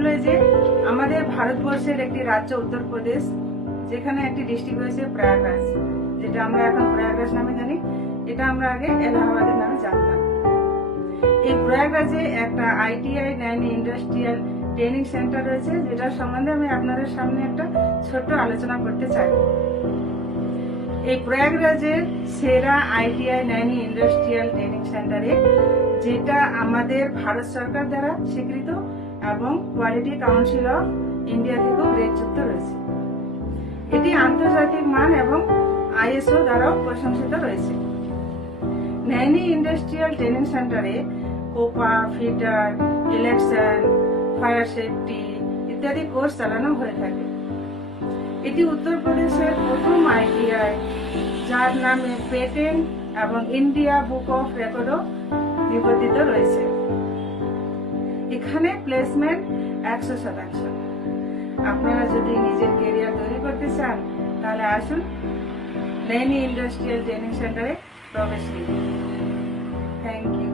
হলো যে আমাদের ভারতবর্ষের একটি রাজ্য উত্তরপ্রদেশ, যেখানে একটি ডিস্ট্রিক্ট রয়েছে প্রয়াগরাজ, যেটা আমরা এখন প্রয়াগরাজ নামে জানি। এটা আমরা আগে এলাহাবাদের নামে জানতাম। এই প্রয়াগরাজে একটা ITI Naini industrial training centre রয়েছে, যেটার সম্বন্ধে আমি আপনাদের সামনে একটা ছোট্ট আলোচনা করতে চাই। এই প্রয়াগরাজের সেরা ITI নৈনি ইন্ডাস্ট্রিয়াল ট্রেনিং সেন্টারে, যেটা আমাদের ভারত সরকার দ্বারা স্বীকৃত এবং কোয়ালিটি কাউন্সিল অফ ইন্ডিয়া থেকেও গ্রেডযুক্ত রয়েছে। এটি আন্তর্জাতিক মান এবং ISO দ্বারাও প্রশংসিত রয়েছে। নৈনি ইন্ডাস্ট্রিয়াল ট্রেনিং সেন্টারে COPA, fitter, election, fire safety ইত্যাদি কোর্স চালানো হয়ে থাকে। এটি উত্তরপ্রদেশের প্রথম ITI, যার নামে পেটেন্ট এবং ইন্ডিয়া বুক অফ রেকর্ডও নিবন্ধিত রয়েছে। এখানে প্লেসমেন্ট 100%। আপনারা যদি নিজের ক্যারিয়ার তৈরি করতে চান, তাহলে আসুন নৈনি ইন্ডাস্ট্রিয়াল ট্রেনিং সেন্টারে প্রবেশ করুন। Thank you.